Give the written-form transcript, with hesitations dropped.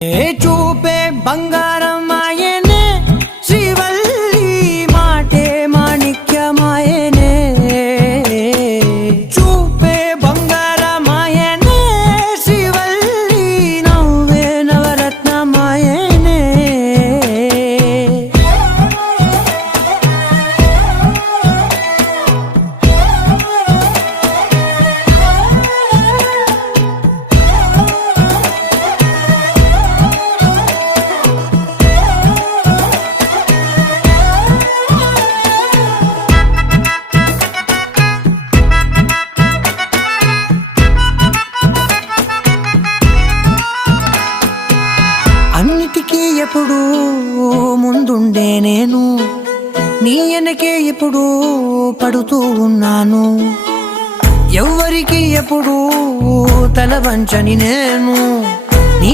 చూపే బంగారం ఆయనే, శ్రీవల్లి మాటే మాణిక్యమాయనే. చూపే బంగారం ఆయనే, శ్రీవల్లి నవ్వే నవరత్నమాయనే. అన్నిటికీ ఎప్పుడూ ముందుండే నేను, నీ వెనకే ఎప్పుడూ పడుతూ ఉన్నాను. ఎవ్వరికి ఎప్పుడూ తల వంచని నేను, నీ